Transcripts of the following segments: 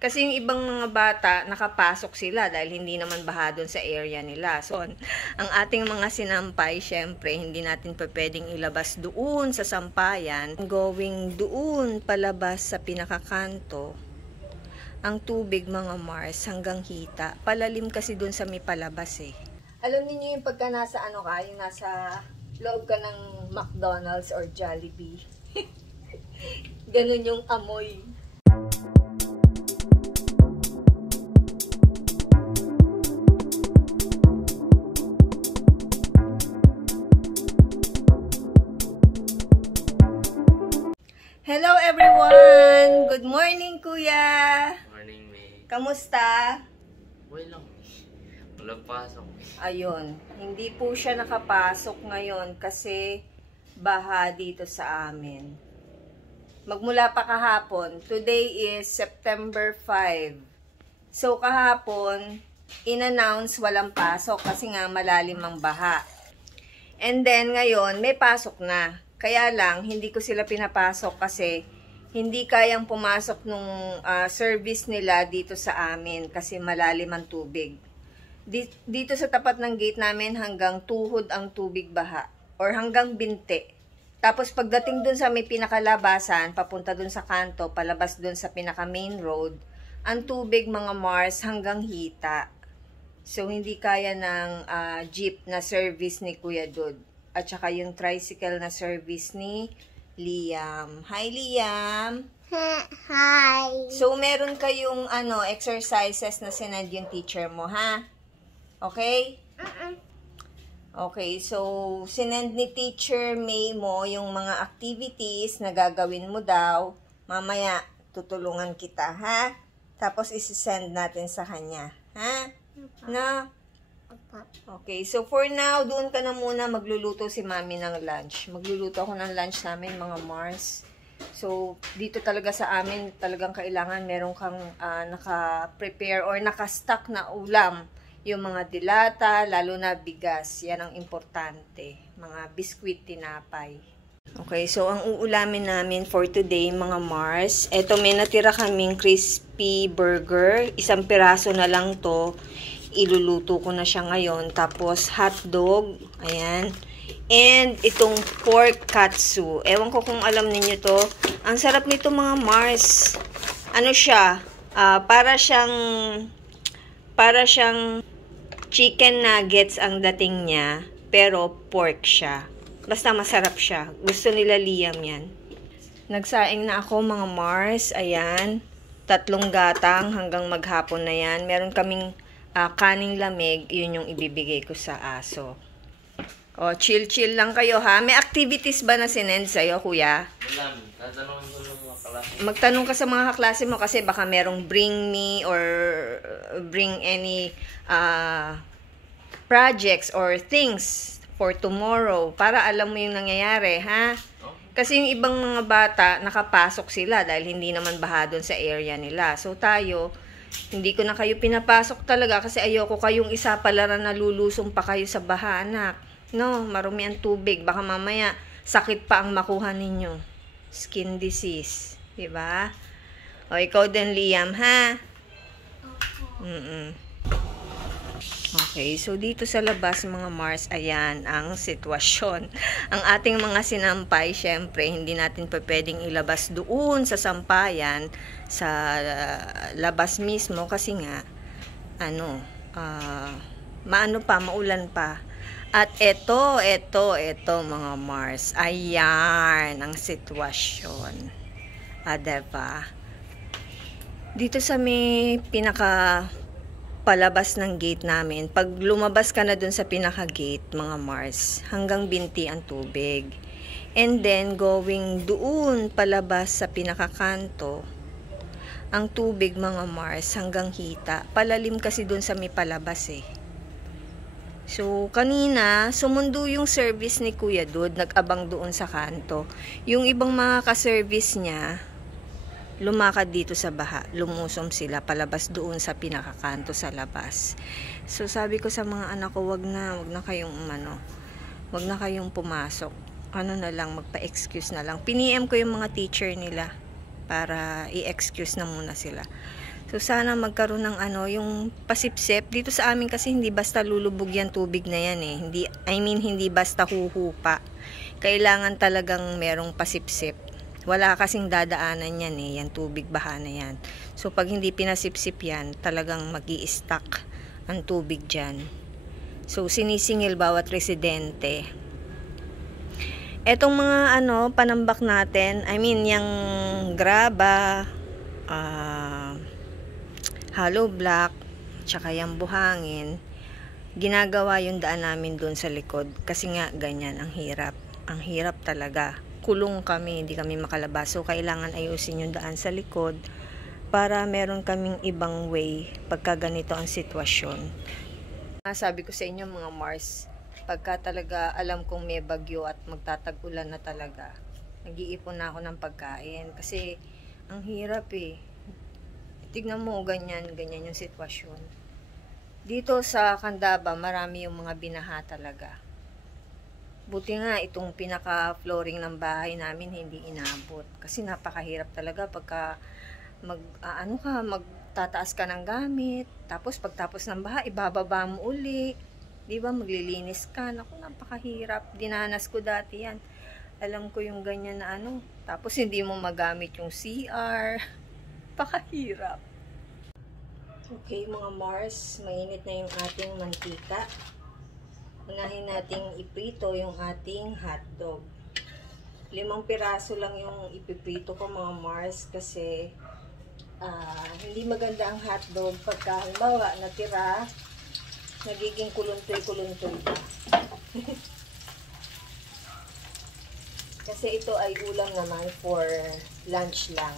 Kasi yung ibang mga bata, nakapasok sila dahil hindi naman baha doon sa area nila. So, ang ating mga sinampay, syempre, hindi natin pa pwedeng ilabas doon sa sampayan. Going doon palabas sa pinakakanto, ang tubig mga Mars hanggang hita. Palalim kasi doon sa may palabas eh. Alam niyo yung pagka nasa ano ka, yung nasa loob ka ng McDonald's or Jollibee. Ganun yung amoy. Hello everyone! Good morning, Kuya! Morning, May. Kamusta? Okay lang, May. Walang pasok. Ayun, hindi po siya nakapasok ngayon kasi baha dito sa amin. Magmula pa kahapon, today is September 5. So kahapon, in-announce walang pasok kasi nga malalim ang baha. And then ngayon, may pasok na. Kaya lang, hindi ko sila pinapasok kasi hindi kayang pumasok nung service nila dito sa amin kasi malalim ang tubig. Dito sa tapat ng gate namin hanggang tuhod ang tubig baha or hanggang binte. Tapos pagdating dun sa may pinakalabasan, papunta dun sa kanto, palabas dun sa pinaka main road, ang tubig mga Mars hanggang hita. So hindi kaya ng jeep na service ni Kuya Dud. At saka yung tricycle na service ni Liam. Hi, Liam! Hi! So, meron kayong exercises na sinend yung teacher mo, ha? Okay? Okay, so, sinend ni Teacher May mo yung mga activities na gagawin mo daw. Mamaya, tutulungan kita, ha? Tapos, isi-send natin sa kanya, ha? No? Okay, so for now, doon ka na muna magluluto si Mami ng lunch. Magluluto ako ng lunch namin, mga Mars. So, dito talaga sa amin, talagang kailangan meron kang naka-prepare or naka-stock na ulam. Yung mga dilata, lalo na bigas. Yan ang importante. Mga biskwit, tinapay. Okay, so ang uulamin namin for today, mga Mars. Eto, may natira kaming crispy burger. Isang piraso na lang to. Iluluto ko na siya ngayon. Tapos, hotdog. Ayan. And, itong pork katsu. Ewan ko kung alam ninyo to. Ang sarap nito mga Mars. Ano siya? Para siyang chicken nuggets ang dating niya. Pero, pork siya. Basta masarap siya. Gusto nila Liam yan. Nagsaing na ako mga Mars. Ayan. 3 gatang hanggang maghapon na yan. Meron kaming kaning lamig, yun yung ibibigay ko sa aso. O, chill lang kayo ha. May activities ba na sinend sa'yo, Kuya? Wala, May. Tatanungin ko ng mga klase. Magtanong ka sa mga kaklase mo kasi baka merong bring me or bring any projects or things for tomorrow para alam mo yung nangyayari, ha? Kasi yung ibang mga bata, nakapasok sila dahil hindi naman baha doon sa area nila. So tayo, hindi ko na kayo pinapasok talaga kasi ayoko kayong isa palaran na lulusong pa kayo sa baha, anak. No, marumi ang tubig. Baka mamaya sakit pa ang makuha ninyo. Skin disease. Diba? O, ikaw din, Liam, ha? Okay, so dito sa labas, mga Mars, ayan ang sitwasyon. Ang ating mga sinampay, syempre, hindi natin pa pwedeng ilabas doon sa sampayan, sa labas mismo, kasi nga, maulan pa. At ito, mga Mars, ayan ang sitwasyon. Diba? Dito sa may palabas ng gate namin, pag lumabas ka na dun sa pinaka-gate, mga Mars, hanggang binti ang tubig. And then, going doon palabas sa pinakakanto, ang tubig, mga Mars, hanggang hita. Palalim kasi dun sa may palabas eh. So, kanina, sumundo yung service ni Kuya Dud, nag-abang doon sa kanto. Yung ibang mga ka-service niya, lumakad dito sa baha, lumusom sila palabas doon sa pinakakanto sa labas. So sabi ko sa mga anak ko, wag na kayong pumasok. Na lang, magpa-excuse na lang. Piniem ko yung mga teacher nila para i-excuse na muna sila. So, sana magkaroon ng yung pasipsip. Dito sa amin kasi hindi basta lulubog yan tubig na yan eh. Hindi basta huhupa. Kailangan talagang merong pasipsip. Wala kasing dadaanan yan eh. Yan tubig baha na yan. So, pag hindi pinasipsip yan, talagang magi-stuck ang tubig dyan. So, sinisingil bawat residente. Etong mga panambak natin, yung graba, hollow block, tsaka yung buhangin, ginagawa yung daan namin doon sa likod. Kasi nga, ganyan, ang hirap. Ang hirap talaga. Kulong kami, hindi kami makalabas. So, kailangan ayusin yung daan sa likod para meron kaming ibang way pagka ganito ang sitwasyon. Sabi ko sa inyo mga Mars, pagka talaga alam kong may bagyo at magtatag-ulan na talaga, nag-iipon na ako ng pagkain. Kasi, ang hirap eh. Tignan mo, ganyan yung sitwasyon. Dito sa Candaba, marami yung mga binaha talaga. Buti nga, itong pinaka-flooring ng bahay namin hindi inabot. Kasi napakahirap talaga pagka magtataas ka ng gamit, tapos pagtapos ng baha, ibababa mo uli. Diba, maglilinis ka. Naku, napakahirap. Dinanas ko dati yan. Alam ko yung ganyan na tapos hindi mo magamit yung CR. Pakahirap. Okay mga Mars, mainit na yung ating mantika. Unahin nating iprito yung ating hotdog. 5 piraso lang yung ipiprito ko mga Mars kasi hindi maganda ang hotdog pagka halimbawa natira, nagiging kuluntoy-kuluntoy pa. Kasi ito ay ulam naman for lunch lang.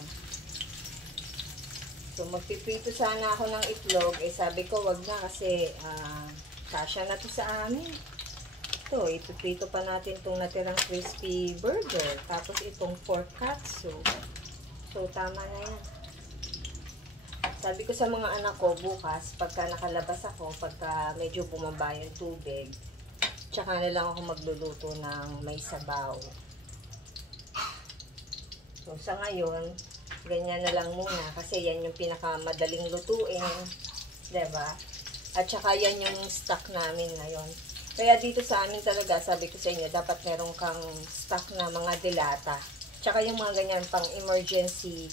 So, magpiprito sana ako ng itlog. Sabi ko, wag na kasi kasya na to sa amin. Ito, ipiprito pa natin itong natirang crispy burger. Tapos itong pork katsu. So, tama na yan. Sabi ko sa mga anak ko, bukas, pagka nakalabas ako, pagka medyo bumaba yung tubig, tsaka na lang ako magluluto ng may sabaw. So, sa ngayon, ganyan na lang muna kasi yan yung pinakamadaling lutuin, diba? At saka yan yung stock namin ngayon. Kaya dito sa amin talaga, sabi ko sa inyo, dapat meron kang stock na mga dilata. Tsaka yung mga ganyan pang emergency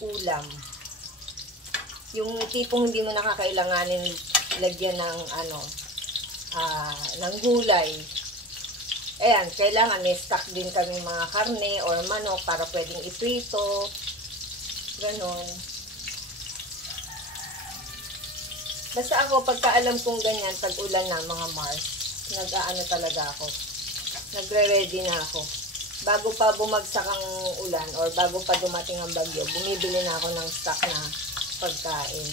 ulam. Yung tipong hindi mo nakakailanganin lagyan ng ng gulay. Ayan, kailangan may stock din kami mga karne or manok para pwedeng iprito. Ganon. Basta ako, pagka alam kong ganyan, pag ulan na mga Mars, talaga ako. Nagre-ready na ako. Bago pa bumagsak ang ulan or bago pa dumating ang bagyo, bumibili na ako ng stock na pagkain.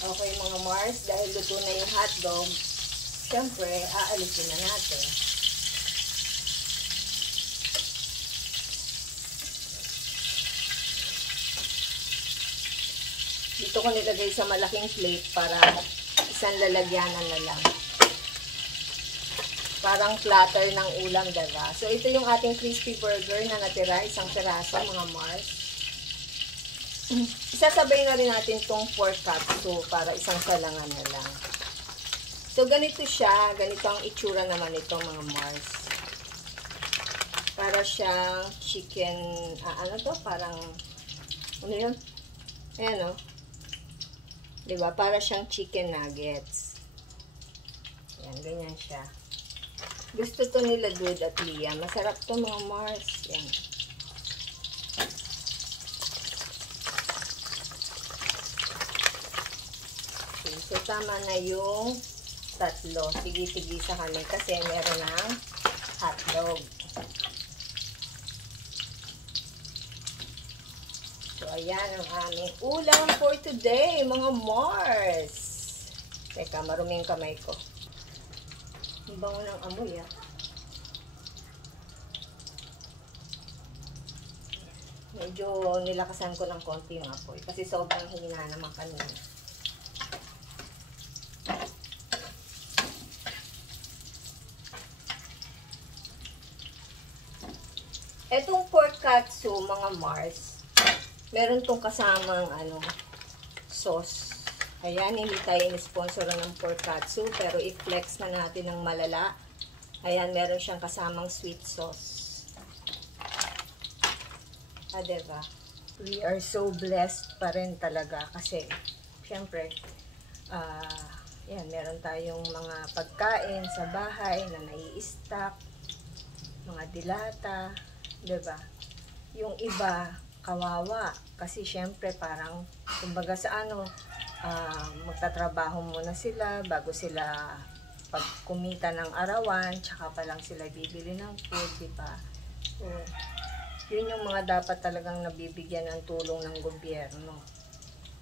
Okay mga Mars, dahil luto na yung hotdog, syempre, aalisin na natin. Dito ko nilagay sa malaking plate para isang lalagyanan na lang. Parang platter ng ulam, diba? So, ito yung ating crispy burger na natira, isang piraso mga Mars. Isasabay na rin natin tong pork katsu para isang salangan na lang. So, ganito siya. Ganito ang itsura naman ito, mga Mars. Para siyang chicken, parang, ano yun? Ayan, diba? Para siyang chicken nuggets. Ayan, ganyan siya. Gusto to nila Dude at Leah. Masarap to, mga Mars. Ayan. So, tama na yung tatlo. Tigisa kami kasi meron ng hotdog. So, ayan ang aming ulam for today, mga Mars. Teka, marumi yung kamay ko. Ang bango ng amoy, Medyo nilakasan ko ng konti yung apoy kasi sobrang hina naman kanina. Etong pork katsu, mga Mars, meron tong kasamang sauce. Ayan, hindi tayo in-sponsor ng pork katsu, pero i-flex na natin ng malala. Ayan, meron siyang kasamang sweet sauce. Diba? We are so blessed pa rin talaga kasi, syempre, yan, meron tayong mga pagkain sa bahay na nai-stock, mga dilata, diba? Yung iba, kawawa. Kasi syempre parang, kumbaga sa magtatrabaho muna sila bago sila pagkumita ng arawan, tsaka pa lang sila bibili ng food, diba? So, yun yung mga dapat talagang nabibigyan ng tulong ng gobyerno.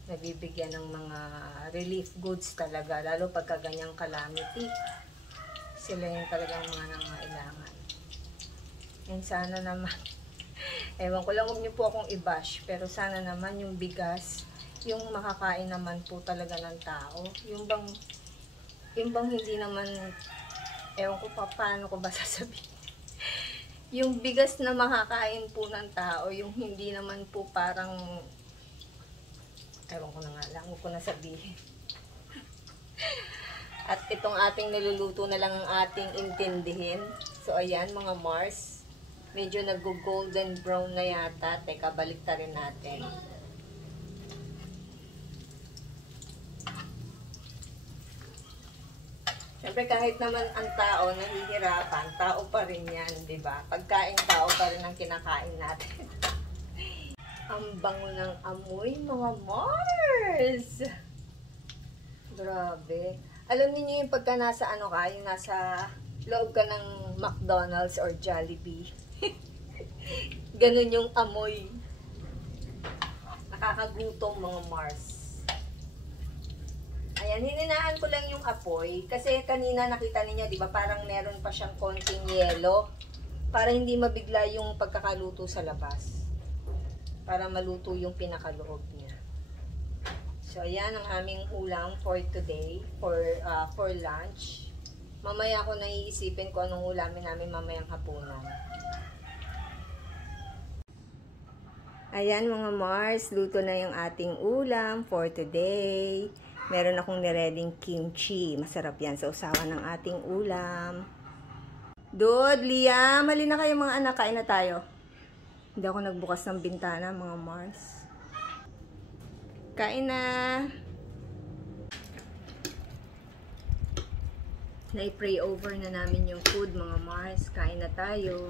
Nabibigyan ng mga relief goods talaga, lalo pagka ganyang calamity. Sila yung talagang mga nangailangan. And sana naman, ewan ko lang, huwag niyo po akong i-bash, pero sana naman yung bigas, yung makakain naman po talaga ng tao. Yung bang hindi naman, ewan ko pa, paano ko ba sasabihin? Yung bigas na makakain po ng tao, yung hindi naman po parang, ewan ko na nga lang, huwag ko na sabihin. At itong ating niluluto na lang ang ating intindihin. So, ayan mga Mars. Medyo nag-golden brown na yata. Teka, balik ta rin natin. Siyempre, kahit naman ang tao nahihirapan, tao pa rin yan, diba? Pagkain tao pa rin ang kinakain natin. Ang bango ng amoy, mga Mars! Grabe. Alam niyo yung pagka nasa yung nasa loob ka ng McDonald's or Jollibee. Ganun yung amoy. Nakakagutom, mga Mars. Ayan, hininaan ko lang yung apoy. Kasi kanina nakita niyo, di ba, parang meron pa siyang konting yelo. Para hindi mabigla yung pagkakaluto sa labas. Para maluto yung pinakaloob niya. So, ayan ang aming ulam for today, for lunch. Mamaya ako naiisipin kung anong ulamin namin mamayang hapunan. Ayan mga Mars, luto na yung ating ulam for today. Meron akong nireding kimchi. Masarap yan sa usawan ng ating ulam. Dod, Liam, mali na kayo mga anak. Kain na tayo. Hindi ako nagbukas ng bintana, mga Mars. Kain na. Na-pray over na namin yung food, mga Mars. Kain na tayo.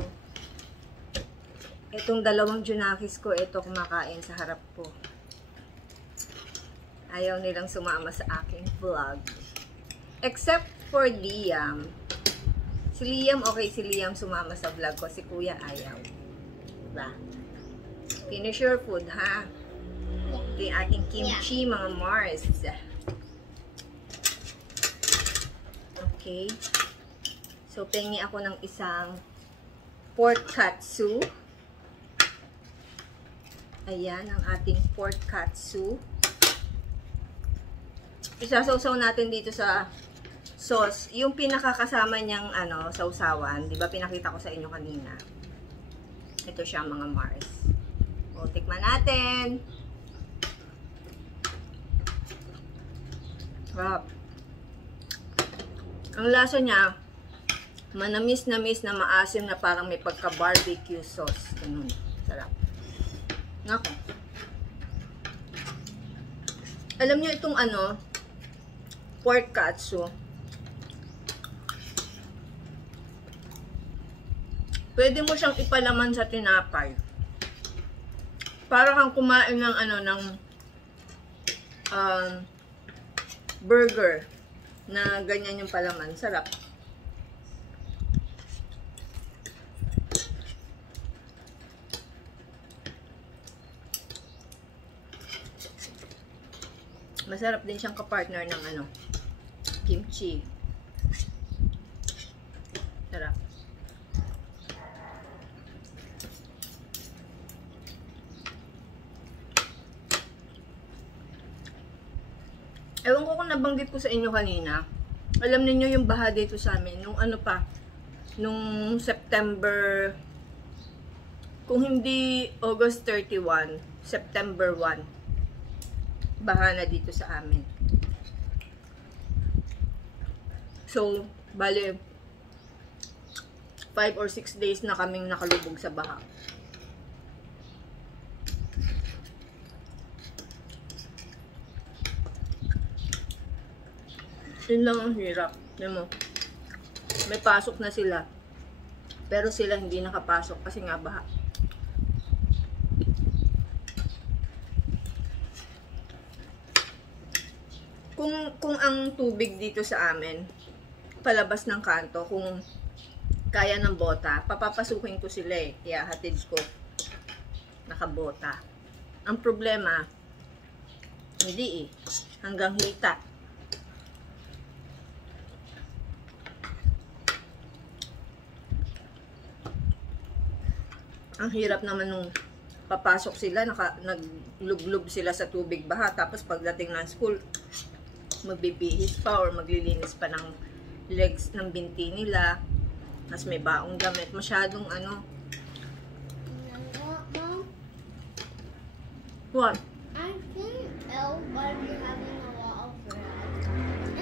Itong dalawang junakis ko, ito kumakain sa harap ko. Ayaw nilang sumama sa aking vlog. Except for Liam. Si Liam, okay, si Liam sumama sa vlog ko. Si Kuya ayaw. Diba? Finish your food, ha? Ito yung ating kimchi, mga Mars. Okay. So, pengi ako ng isang pork katsu. Ayan, ang ating pork katsu. Isasawsaw natin dito sa sauce. Yung pinakakasama niyang sausawan, 'di ba pinakita ko sa inyo kanina. Ito siya, mga Mars. O, tikman natin. Sarap. Ang lasa niya, manamis-namis na maasim na parang may pagka-barbecue sauce. Ganun. Sarap. Nako. Alam niyo itong pork katsu. Pwede mo siyang ipalaman sa tinapay. Para kang kumain ng burger na ganyan yung palaman. Sarap. Masarap din siyang kapartner ng kimchi. Sarap. Ewan ko kung nabanggit ko sa inyo kanina. Alam niyo yung baha dito sa amin. Nung nung September Kung hindi August 31, September 1, baha na dito sa amin. So, bali, 5 or 6 days na kaming nakalubog sa baha. Yun lang ang hirap. Alam mo, may pasok na sila. Pero sila hindi nakapasok kasi nga baha. Kung ang tubig dito sa amin, palabas ng kanto, kung kaya ng bota, papapasukin ko sila eh. Kaya hatid ko. Nakabota. Ang problema, hindi eh. Hanggang hita. Ang hirap naman nung papasok sila, naglublob sila sa tubig baha, tapos pagdating ng school, magbibihis pa or maglilinis pa ng legs ng binti nila, mas may baong damit, masyadong ano. Mom, What? I think everybody having a lot of bread.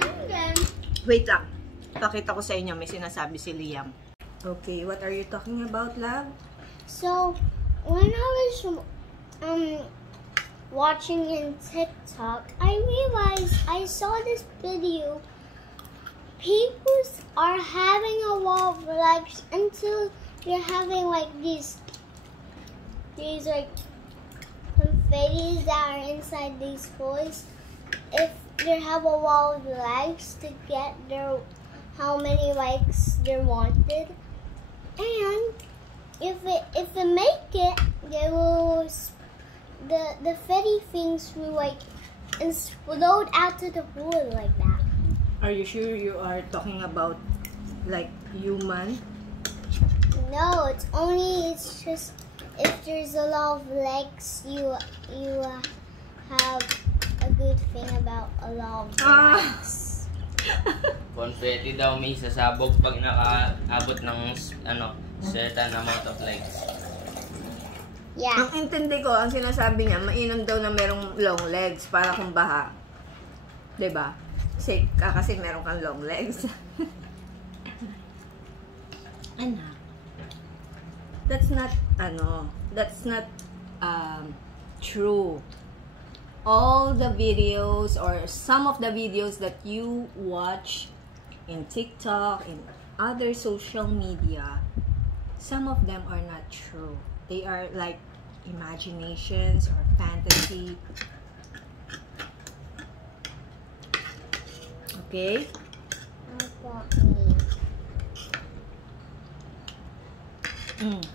And then, Wait lang, pakita ko sa inyo, may sinasabi si Liam. Okay, what are you talking about, love? so when I was watching in TikTok, I realized I saw this video. People are having a lot of legs until they're having like these like confettis that are inside these toys. If they have a lot of legs to get their how many likes they wanted, and if they make it, they will the fetty things will like explode out to the pool like that. Are you sure you are talking about like human? No, it's just if there's a lot of legs, you have a good thing about a lot of legs. Confetti daw may sasabog pag nakaabot ng certain amount of legs. Yeah. Ang intindi ko, ang sinasabi niya, mainam daw na merong long legs para kung baha. 'Di ba? Kasi meron kang long legs. Anak. That's not true. All the videos or some of the videos that you watch in TikTok, in other social media, some of them are not true. They are like imaginations or fantasy. Okay?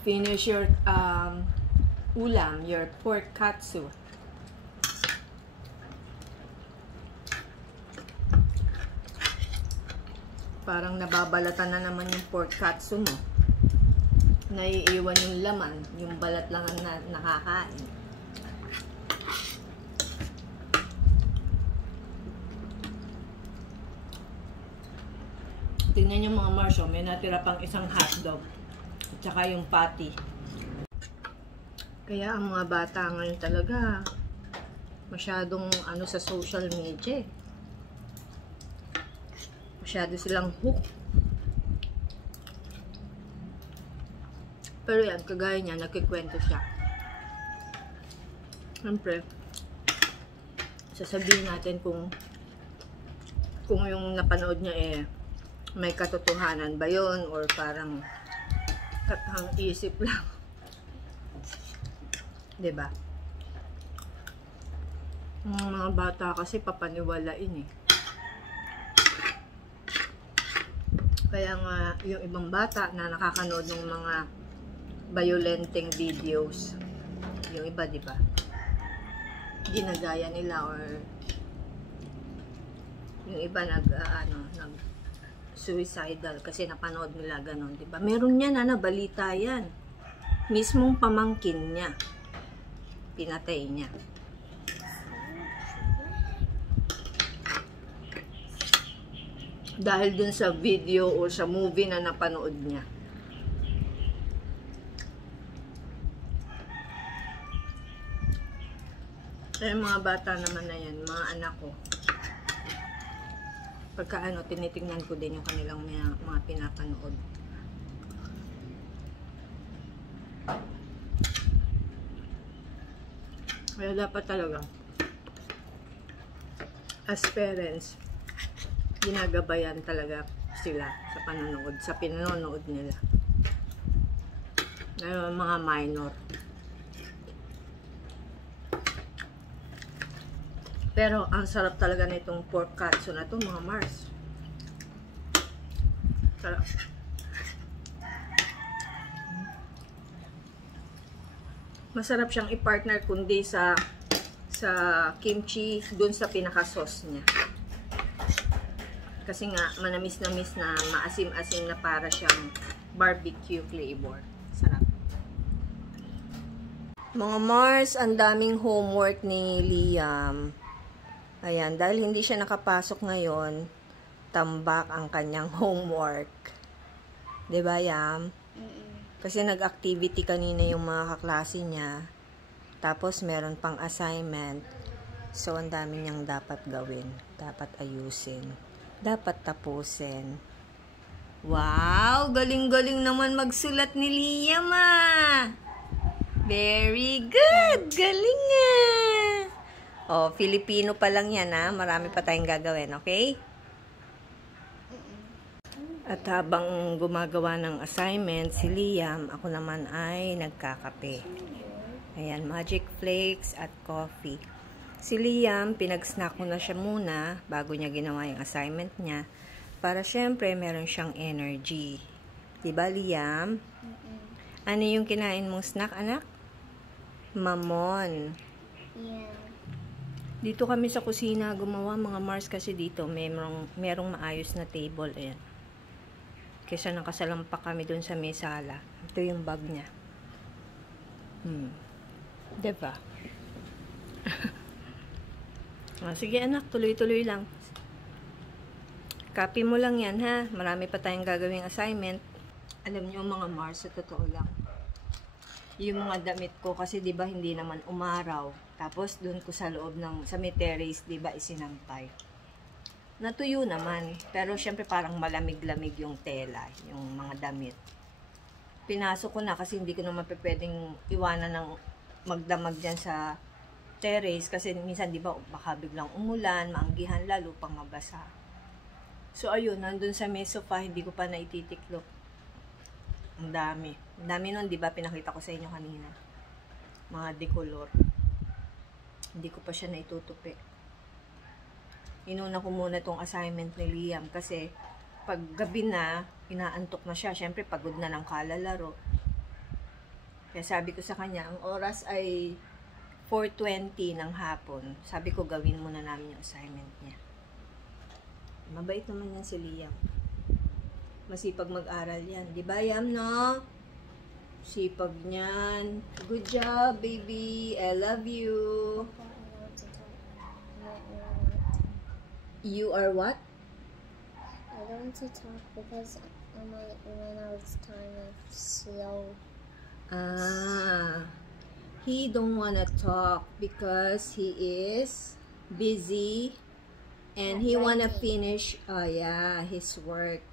Finish your ulam, your pork katsu. Parang nababalatan na naman yung pork katsu mo. Naiiwan yung laman, yung balat lang ang nakakain. Tingnan yung mga Marso, may natira pang isang hotdog at saka yung patty. Kaya ang mga bata ngayon talaga masyadong sa social media. Masyado silang hook. Pero yan, kagaya niya, nagkikwento siya. Siyempre, sasabihin natin kung yung napanood niya may katotohanan ba yun or parang katang isip lang. 'Di ba? Mga bata kasi papaniwalain Kaya nga yung ibang bata na nakakanood ng mga violenting videos, yung iba, 'di ba? Ginagaya nila or yung iba nag suicidal kasi napanood nila ganon, 'di ba? Meron niya na nabalita 'yan. Mismong pamangkin niya pinatay niya. Dahil dun sa video o sa movie na napanood niya. Kaya mga bata naman na yan, mga anak ko. Pagka tinitingnan ko din yung kanilang mga pinapanood. Kaya dapat talaga, as parents, ginagabayan talaga sila sa panonood, sa pinanonood nila. Ngayon, mga minor. Pero, ang sarap talaga nitong pork katsu na to, mga Mars. Sarap. Masarap siyang i-partner kundi sa kimchi, dun sa pinaka-sauce niya. Kasi nga, manamis-namis na, maasim-asim na para siyang barbecue flavor. Sarap. Mga Mars, ang daming homework ni Liam. Ayan, dahil hindi siya nakapasok ngayon, tambak ang kanyang homework. 'Di ba, Yam? Kasi nag-activity kanina yung mga kaklase niya. Tapos, meron pang assignment. So, ang dami niyang dapat gawin. Dapat ayusin. Dapat tapusin. Wow! Galing-galing naman magsulat ni Liam, ah! Very good! Galing ah! Oh, Filipino pa lang yan, ha? Marami pa tayong gagawin, okay? At habang gumagawa ng assignment, si Liam, ako naman ay nagkakape. Ayan, Magic Flakes at coffee. Si Liam, pinag-snack ko na siya muna bago niya ginawa yung assignment niya para syempre meron siyang energy. Diba, Liam? Ano yung kinain mong snack, anak? Mamon. Yeah. Dito kami sa kusina gumawa, mga Mars, kasi dito merong maayos na table. Ayan. Kesa nakasalampak kami dun sa mesala. Ito yung bag niya. Diba? Sige anak, tuloy-tuloy lang. Copy mo lang yan, ha? Marami pa tayong gagawing assignment. Alam niyo mga Mars, sa totoo lang, yung mga damit ko, kasi diba hindi naman umaraw. Tapos doon ko sa loob sa may terrace, diba isinampay. Natuyo naman, pero syempre parang malamig-lamig yung tela, yung mga damit. Pinasok ko na kasi hindi ko naman pwedeng iwanan ng magdamag dyan sa terrace kasi minsan diba baka biglang umulan, maanggihan, lalo pang mabasa. So ayun, nandun sa may sofa, hindi ko pa naititiklop. Ang dami. Ang dami nun, diba pinakita ko sa inyo kanina. Mga decolor. Hindi ko pa siya naitutupi. Inuna ko muna itong assignment ni Liam kasi pag gabi na, inaantok na siya. Siyempre, pagod na ng kalalaro. Kaya sabi ko sa kanya, ang oras ay 4:20 ng hapon. Sabi ko, gawin muna namin yung assignment niya. Mabait naman yan si Liam. Masipag mag-aral yan. Di ba, Yam, no? Sipag niyan. Good job, baby. I love you. You are what? I don't want to talk because when I was kind of slow. He don't wanna talk because he is busy and he wanna finish his work.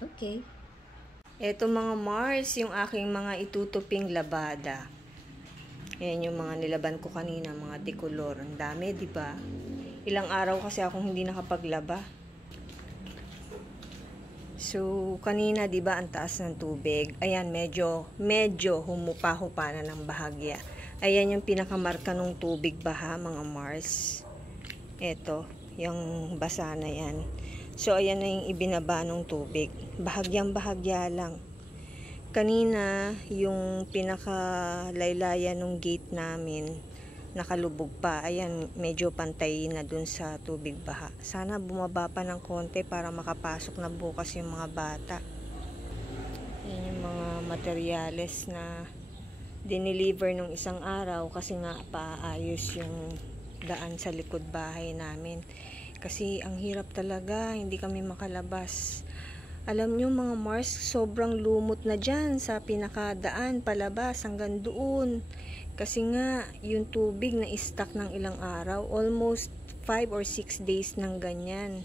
Okay. Eto mga Mars, yung aking mga itutuping labada. Ayan yung mga nilaban ko kanina, mga decolor. Ang dami, di ba? Ilang araw kasi akong hindi nakapaglaba. So, kanina, di ba, ang taas ng tubig. Ayan, medyo humupa-hupa na ng bahagya. Ayan yung pinakamarka ng tubig baha, mga Mars. Eto, yung basa na yan. So, ayan na yung ibinaba ng tubig. Bahagyang-bahagya lang. Kanina, yung pinakalaylayan ng gate namin, nakalubog pa. Ayan, medyo pantay na dun sa tubig baha. Sana bumaba pa ng konti para makapasok na bukas yung mga bata. Yan yung mga materyales na dineliver nung isang araw kasi nga paayos yung daan sa likod bahay namin. Kasi ang hirap talaga, hindi kami makalabas. Alam nyo mga Mars, sobrang lumot na dyan sa pinakadaan, palabas hanggang doon. Kasi nga, yung tubig na stuck ng ilang araw, almost 5 or 6 days ng ganyan.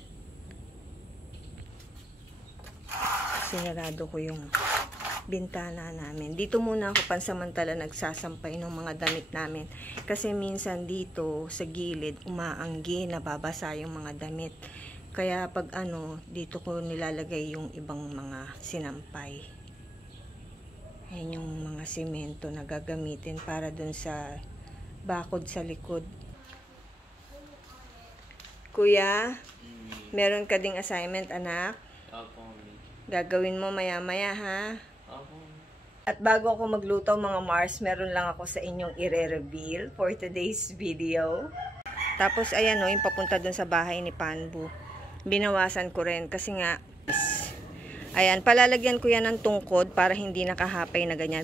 Sinarado ko yung bintana namin. Dito muna ako pansamantala nagsasampay ng mga damit namin. Kasi minsan dito sa gilid, umaanggi, nababasa yung mga damit. Kaya pag dito ko nilalagay yung ibang mga sinampay. Ayan yung mga semento na gagamitin para dun sa bakod sa likod. Kuya, meron ka ding assignment, anak? Opo. Gagawin mo maya-maya, ha? Opo. At bago ako magluto, mga Mars, meron lang ako sa inyong i-reveal for today's video. Tapos, ayan o, yung papunta dun sa bahay ni Panbu. Binawasan ko rin kasi nga, ayan, palalagyan ko yan ng tungkod para hindi nakahapay na ganyan.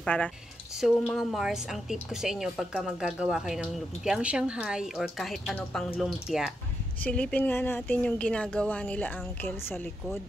So, mga Mars, ang tip ko sa inyo, pagka maggagawa kayo ng lumpiang Shanghai or kahit ano pang lumpia, silipin nga natin yung ginagawa nila uncle sa likod.